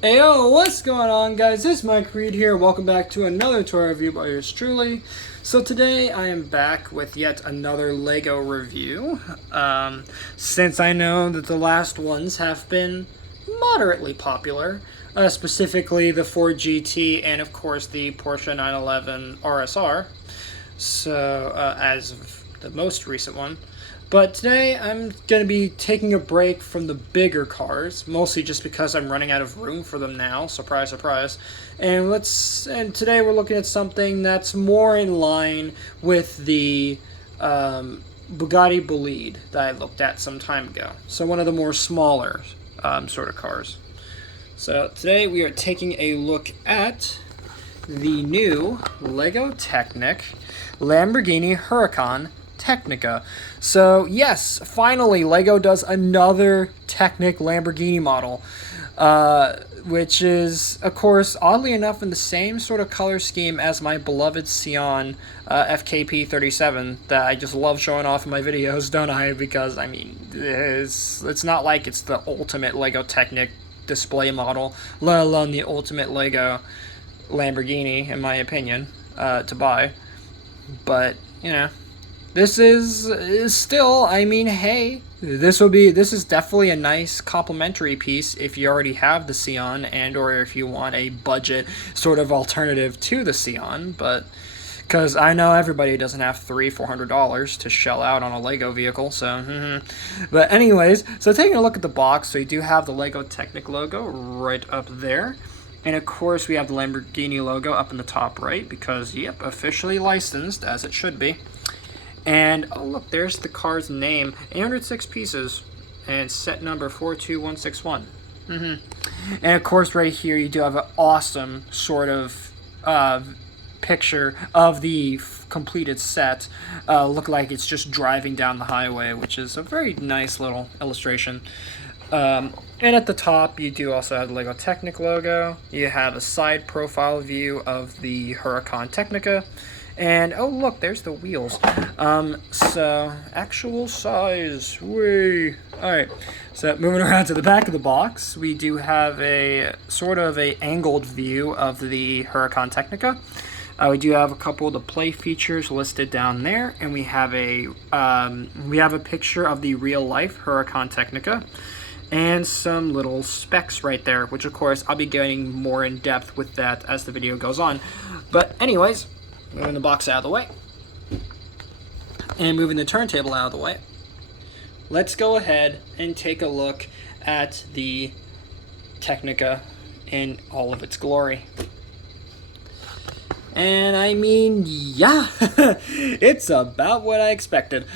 Ayo, what's going on, guys? This is Mike Reed here. Welcome back to another toy review by yours truly. So today I am back with yet another LEGO review. Since I know that the last ones have been moderately popular, specifically the Ford GT and of course the Porsche 911 RSR. So as of the most recent one. But today I'm going to be taking a break from the bigger cars, mostly just because I'm running out of room for them now. Surprise, surprise. And today we're looking at something that's more in line with the Bugatti Bolide that I looked at some time ago. So one of the more smaller sort of cars. So today we are taking a look at the new LEGO Technic Lamborghini Huracán Technica. So yes, finally LEGO does another Technic Lamborghini model, which is, of course, oddly enough in the same sort of color scheme as my beloved Sion FKP37 that I just love showing off in my videos, don't I? Because, I mean, it's not like it's the ultimate LEGO Technic display model, let alone the ultimate LEGO Lamborghini, in my opinion, to buy. But, you know, this is still, I mean, hey, this is definitely a nice complimentary piece if you already have the Sion and or if you want a budget sort of alternative to the Sion, but because I know everybody doesn't have $300-400 to shell out on a LEGO vehicle, so But anyways, so taking a look at the box, so you do have the LEGO Technic logo right up there. And of course we have the Lamborghini logo up in the top right because, yep, officially licensed as it should be. And, oh look, there's the car's name, 806 pieces, and set number 42161. And of course right here you do have an awesome sort of picture of the completed set. Look like it's just driving down the highway, which is a very nice little illustration. And at the top you do also have the LEGO Technic logo. You have a side profile view of the Huracán Technica. And, oh look, there's the wheels. So, actual size, way. Alright, so moving around to the back of the box, we do have a sort of a angled view of the Huracán Technica. We do have a couple of the play features listed down there, and we have a picture of the real-life Huracán Technica, and some little specs right there, which of course I'll be getting more in depth with that as the video goes on. But anyways, moving the box out of the way, and moving the turntable out of the way, let's go ahead and take a look at the Technica in all of its glory. And I mean, yeah, it's about what I expected.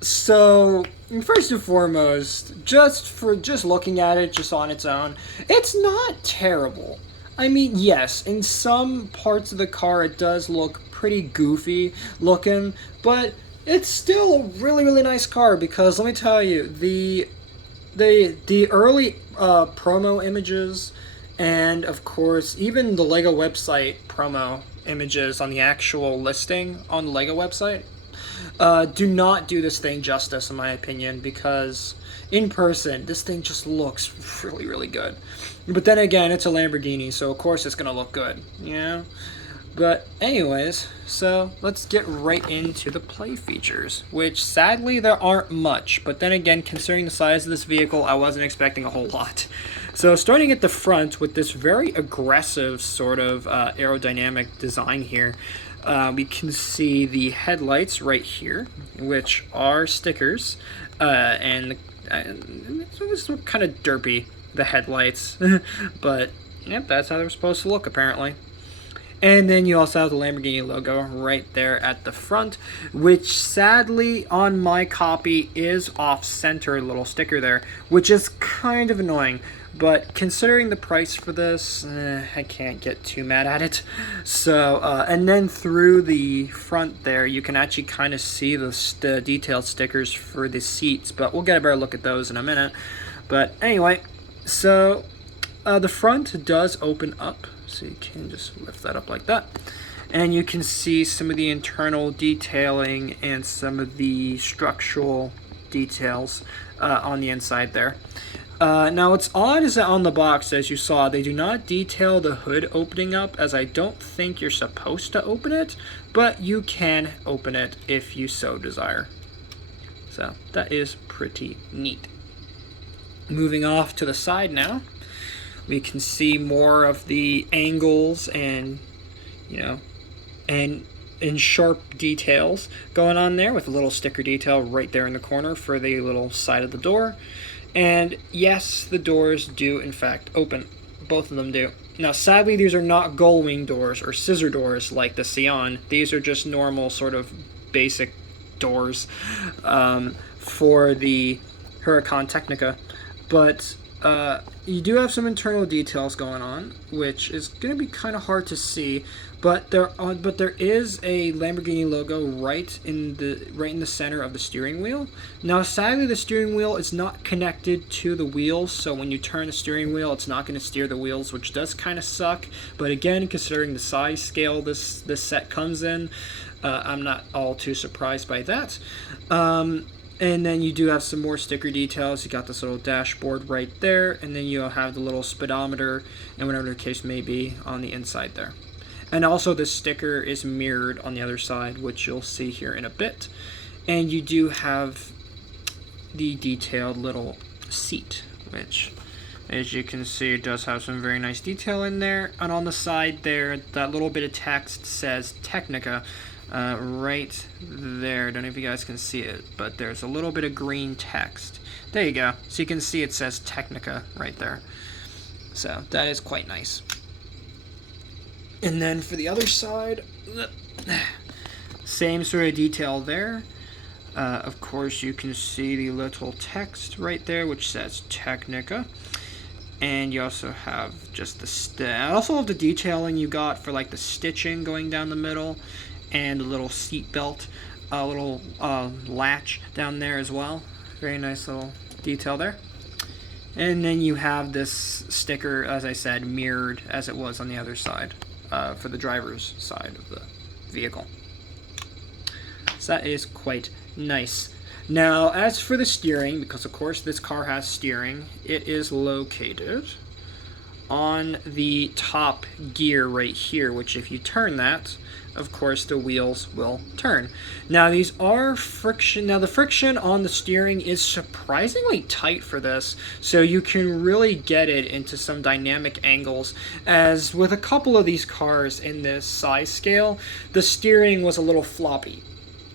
So first and foremost, just looking at it just on its own, it's not terrible. I mean, yes, in some parts of the car it does look pretty goofy looking, but it's still a really, really nice car because let me tell you, the early promo images and of course even the LEGO website promo images on the actual listing on the LEGO website do not do this thing justice in my opinion, because in person this thing just looks really, really good. But then again, it's a Lamborghini, so of course it's gonna look good, you know? But anyways, so let's get right into the play features, which sadly there aren't much, but then again, considering the size of this vehicle, I wasn't expecting a whole lot. So starting at the front with this very aggressive sort of aerodynamic design here, we can see the headlights right here, which are stickers, and it's kind of derpy, the headlights, but yep, that's how they're supposed to look apparently. And then you also have the Lamborghini logo right there at the front, which sadly on my copy is off-center, little sticker there, which is kind of annoying. But considering the price for this, I can't get too mad at it. So, and then through the front there, you can actually kind of see the detailed stickers for the seats, but we'll get a better look at those in a minute. But anyway, so the front does open up. So you can just lift that up like that. And you can see some of the internal detailing and some of the structural details on the inside there. Now what's odd is that on the box, as you saw, they do not detail the hood opening up, as I don't think you're supposed to open it, but you can open it if you so desire. So that is pretty neat. Moving off to the side now, we can see more of the angles and, you know, and sharp details going on there, with a little sticker detail right there in the corner for the little side of the door. And yes, the doors do in fact open. Both of them do. Now sadly, these are not gull-wing doors or scissor doors like the Sion. These are just normal sort of basic doors for the Huracán Technica. But you do have some internal details going on, which is going to be kind of hard to see. But there is a Lamborghini logo right in the center of the steering wheel. Now, sadly, the steering wheel is not connected to the wheels, so when you turn the steering wheel, it's not going to steer the wheels, which does kind of suck. But again, considering the size scale this set comes in, I'm not all too surprised by that. And then you do have some more sticker details. You got this little dashboard right there, and then you'll have the little speedometer and whatever the case may be on the inside there. And also the sticker is mirrored on the other side, which you'll see here in a bit. And you do have the detailed little seat, which, as you can see, does have some very nice detail in there. And on the side there, that little bit of text says Technica right there. I don't know if you guys can see it, but there's a little bit of green text. There you go. So you can see it says Technica right there. So that is quite nice. And then for the other side, same sort of detail there. Of course, you can see the little text right there, which says Technica. And you also have just I also have the detailing you got for like the stitching going down the middle, and a little seat belt, a little latch down there as well. Very nice little detail there. And then you have this sticker, as I said, mirrored as it was on the other side. For the driver's side of the vehicle. So that is quite nice. Now, as for the steering, because of course this car has steering, it is located on the top gear right here, which if you turn that, of course the wheels will turn. Now these are friction. Now the friction on the steering is surprisingly tight for this, so you can really get it into some dynamic angles. As with a couple of these cars in this size scale, the steering was a little floppy.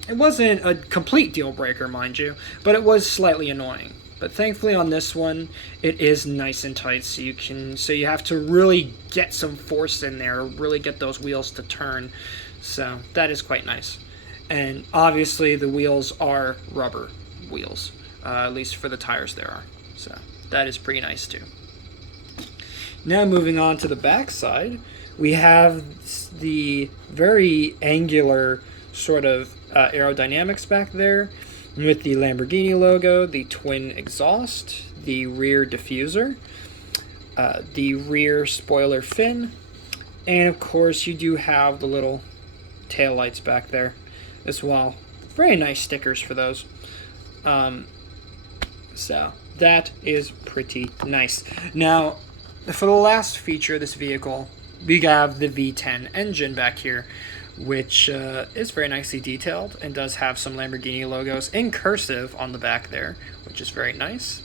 It wasn't a complete deal breaker, mind you, but it was slightly annoying. But thankfully on this one, it is nice and tight, so you have to really get some force in there, really get those wheels to turn. So that is quite nice. And obviously the wheels are rubber wheels, at least for the tires there are. So that is pretty nice too. Now moving on to the back side, we have the very angular sort of aerodynamics back there, with the Lamborghini logo, the twin exhaust, the rear diffuser, the rear spoiler fin, and of course you do have the little tail lights back there as well. Very nice stickers for those. So that is pretty nice. Now, for the last feature of this vehicle, we have the V10 engine back here, which is very nicely detailed and does have some Lamborghini logos in cursive on the back there, which is very nice.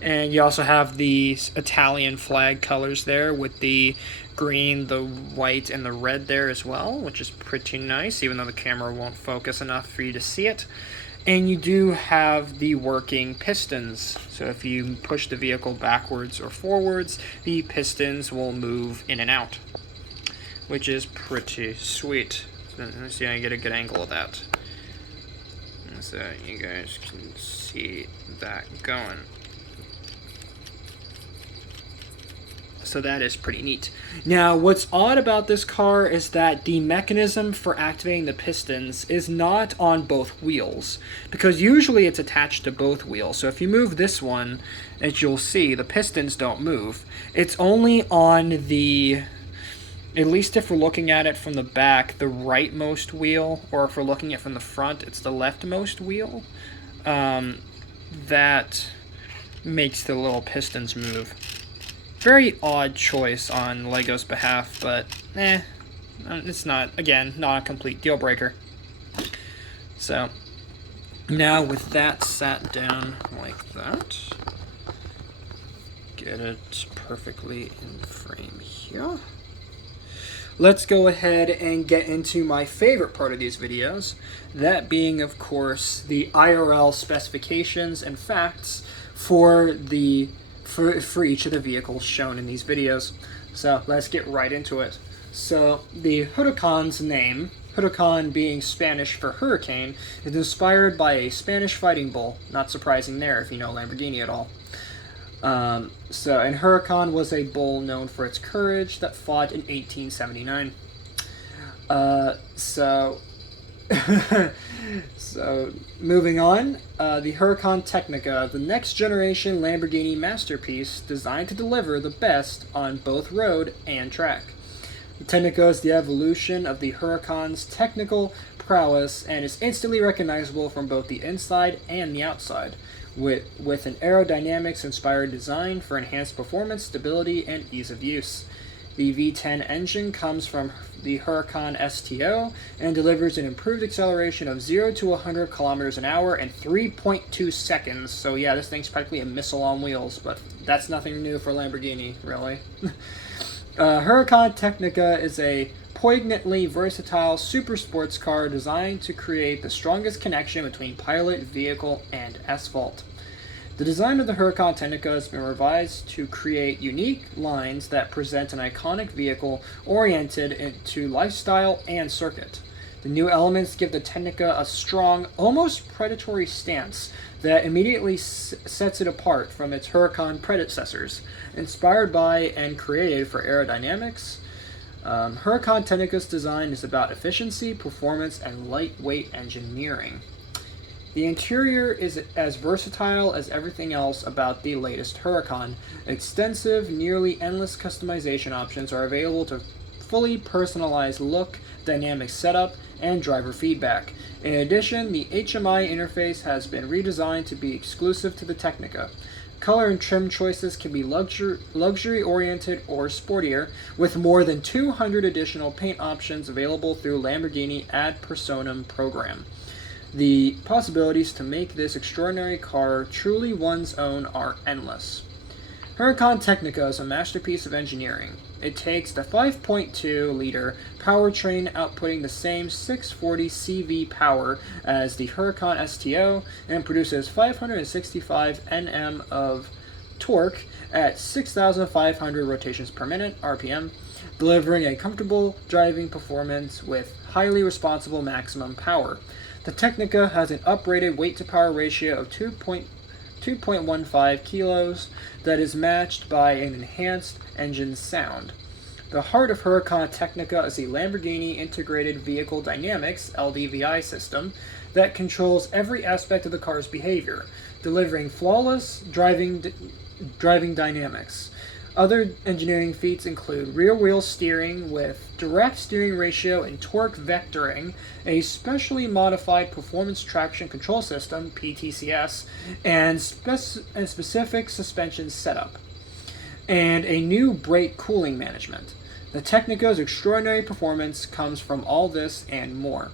And you also have the Italian flag colors there with the green, the white, and the red there as well, which is pretty nice, even though the camera won't focus enough for you to see it. And you do have the working pistons, so if you push the vehicle backwards or forwards, the pistons will move in and out, which is pretty sweet. So let's see, I get a good angle of that, so you guys can see that going. So that is pretty neat. Now, what's odd about this car is that the mechanism for activating the pistons is not on both wheels, because usually it's attached to both wheels. So if you move this one, as you'll see, the pistons don't move. It's only on the, at least if we're looking at it from the back, the rightmost wheel, or if we're looking at it from the front, it's the leftmost wheel, that makes the little pistons move. Very odd choice on LEGO's behalf, but it's not, again, not a complete deal breaker. So, now with that sat down like that, get it perfectly in frame here. Let's go ahead and get into my favorite part of these videos, that being, of course, the IRL specifications and facts for each of the vehicles shown in these videos. So let's get right into it. So the Huracan's name, Huracán being Spanish for hurricane, is inspired by a Spanish fighting bull. Not surprising there if you know Lamborghini at all. And Huracán was a bull known for its courage that fought in 1879. So moving on, the Huracán Technica, the next generation Lamborghini masterpiece designed to deliver the best on both road and track. The Technica is the evolution of the Huracán's technical prowess and is instantly recognizable from both the inside and the outside, with an aerodynamics-inspired design for enhanced performance, stability, and ease of use. The V10 engine comes from the Huracán STO and delivers an improved acceleration of 0 to 100 kilometers an hour in 3.2 seconds. So yeah, this thing's practically a missile on wheels, but that's nothing new for Lamborghini, really. Huracán Technica is a poignantly versatile super sports car designed to create the strongest connection between pilot, vehicle, and asphalt. The design of the Huracán Technica has been revised to create unique lines that present an iconic vehicle oriented to lifestyle and circuit. The new elements give the Technica a strong, almost predatory stance that immediately sets it apart from its Huracán predecessors. Inspired by and created for aerodynamics, Huracán Technica's design is about efficiency, performance, and lightweight engineering. The interior is as versatile as everything else about the latest Huracán. Extensive, nearly endless customization options are available to fully personalize look, dynamic setup, and driver feedback. In addition, the HMI interface has been redesigned to be exclusive to the Technica. Color and trim choices can be luxury-oriented or sportier, with more than 200 additional paint options available through Lamborghini Ad Personam program. The possibilities to make this extraordinary car truly one's own are endless. Huracán Technica is a masterpiece of engineering. It takes the 5.2-liter powertrain outputting the same 640 CV power as the Huracán STO and produces 565 Nm of torque at 6,500 rotations per minute (RPM), delivering a comfortable driving performance with highly responsible maximum power. The Technica has an uprated weight-to-power ratio of 2.15 kilos that is matched by an enhanced engine sound. The heart of Huracán Technica is the Lamborghini Integrated Vehicle Dynamics (LDVI) system that controls every aspect of the car's behavior, delivering flawless driving dynamics. Other engineering feats include rear-wheel steering with direct steering ratio and torque vectoring, a specially modified performance traction control system (PTCS), and specific suspension setup, and a new brake cooling management. The Technica's extraordinary performance comes from all this and more.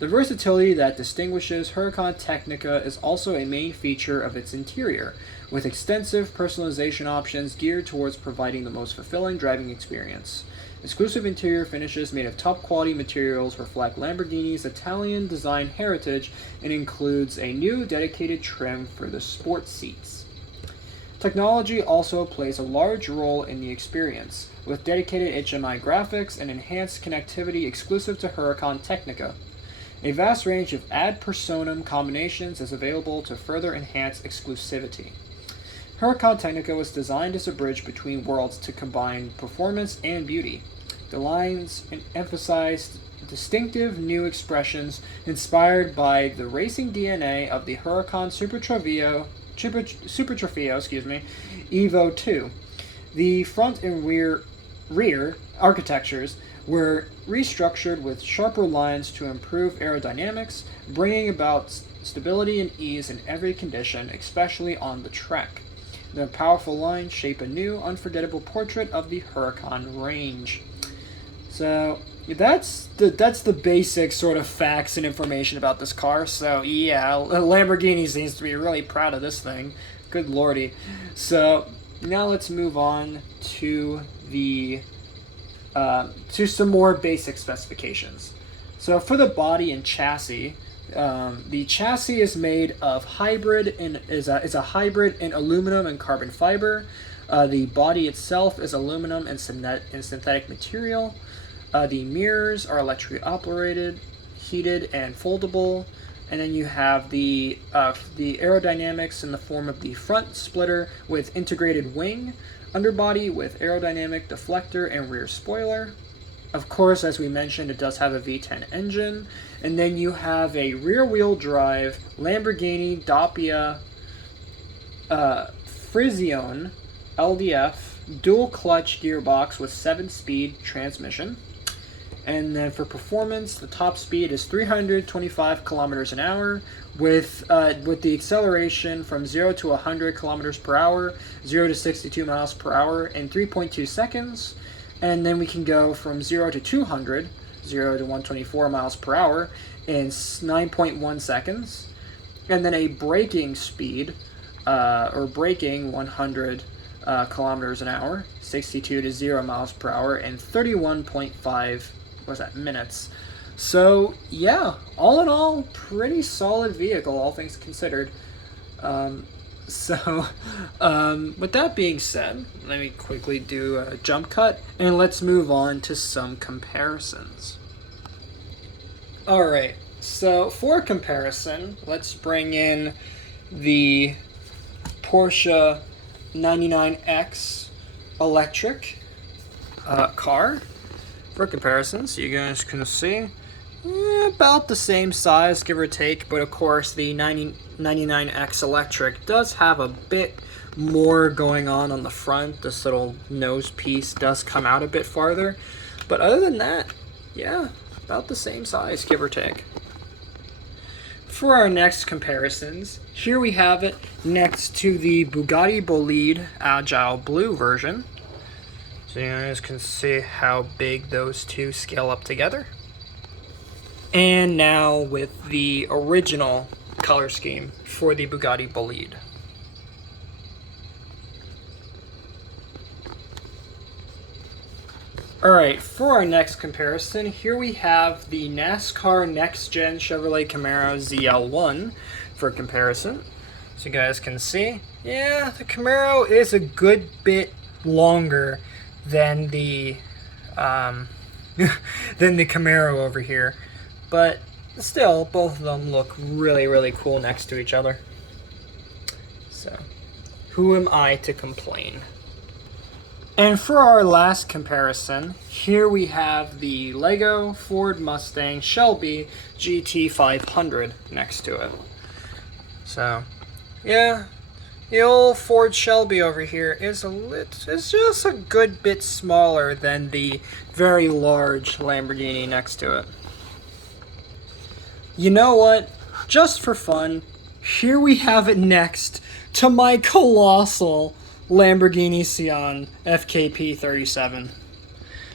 The versatility that distinguishes Huracán Technica is also a main feature of its interior, with extensive personalization options geared towards providing the most fulfilling driving experience. Exclusive interior finishes made of top-quality materials reflect Lamborghini's Italian design heritage and includes a new dedicated trim for the sport seats. Technology also plays a large role in the experience, with dedicated HMI graphics and enhanced connectivity exclusive to Huracán Technica. A vast range of ad personam combinations is available to further enhance exclusivity. Huracán Technica was designed as a bridge between worlds to combine performance and beauty. The lines emphasize distinctive new expressions inspired by the racing DNA of the Huracán Super Trofeo Evo 2. The front and rear architectures were restructured with sharper lines to improve aerodynamics, bringing about stability and ease in every condition, especially on the trek. Their powerful lines shape a new, unforgettable portrait of the Huracán range. So that's the basic sort of facts and information about this car. So yeah, Lamborghini seems to be really proud of this thing. Good lordy. So now let's move on to the to some more basic specifications. So for the body and chassis, the chassis is made of hybrid and is a hybrid in aluminum and carbon fiber. The body itself is aluminum and synthetic material. The mirrors are electrically operated, heated, and foldable. And then you have the aerodynamics in the form of the front splitter with integrated wing, underbody with aerodynamic deflector and rear spoiler. Of course, as we mentioned, it does have a V10 engine. And then you have a rear-wheel drive Lamborghini Doppia Frisione LDF dual-clutch gearbox with 7-speed transmission. And then for performance, the top speed is 325 kilometers an hour with the acceleration from 0 to 100 kilometers per hour, 0 to 62 miles per hour in 3.2 seconds. And then we can go from 0 to 200, 0 to 124 miles per hour in 9.1 seconds. And then a braking speed, or braking 100 kilometers an hour, 62 to 0 miles per hour in 31.5 minutes. So yeah, all in all, pretty solid vehicle, all things considered. With that being said, let me quickly do a jump cut and let's move on to some comparisons. Alright, so for comparison, let's bring in the Porsche 99X electric car for comparison, so you guys can see about the same size, give or take, but of course the 99X electric does have a bit more going on the front. This little nose piece does come out a bit farther, but other than that, yeah, about the same size, give or take. For our next comparisons, here we have it next to the Bugatti Bolide Agile Blue version. So you guys can see how big those two scale up together. And now with the original color scheme for the Bugatti Bolide. Alright, for our next comparison, here we have the NASCAR Next Gen Chevrolet Camaro ZL1 for comparison. So you guys can see, yeah, the Camaro is a good bit longer than the Camaro over here, but still, both of them look really, really cool next to each other. So, who am I to complain? And for our last comparison, here we have the Lego Ford Mustang Shelby GT500 next to it. So, yeah, the old Ford Shelby over here is just a good bit smaller than the very large Lamborghini next to it. You know what? Just for fun, here we have it next to my colossal Lamborghini Sian FKP 37.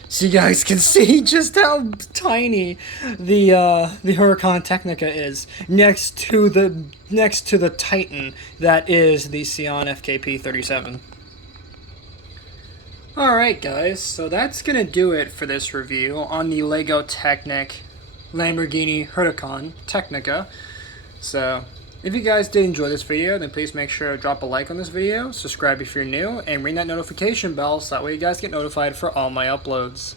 So you guys can see just how tiny the Huracán Technica is next to the Titan that is the Sian FKP 37. Alright guys, so that's gonna do it for this review on the Lego Technic Lamborghini Huracán Technica. So if you guys did enjoy this video, then please make sure to drop a like on this video, subscribe if you're new, and ring that notification bell so that way you guys get notified for all my uploads.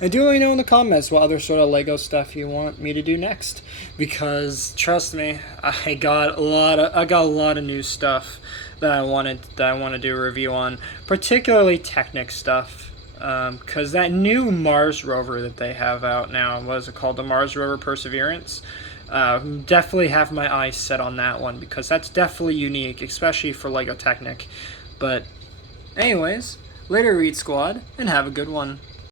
And do let me know in the comments what other sort of Lego stuff you want me to do next, because trust me, I got a lot of new stuff that I want to do a review on, particularly Technic stuff. Because that new Mars rover that they have out now, what is it called, the Mars rover Perseverance? Definitely have my eyes set on that one because that's definitely unique, especially for Lego Technic. But anyways, later Read Squad, and have a good one.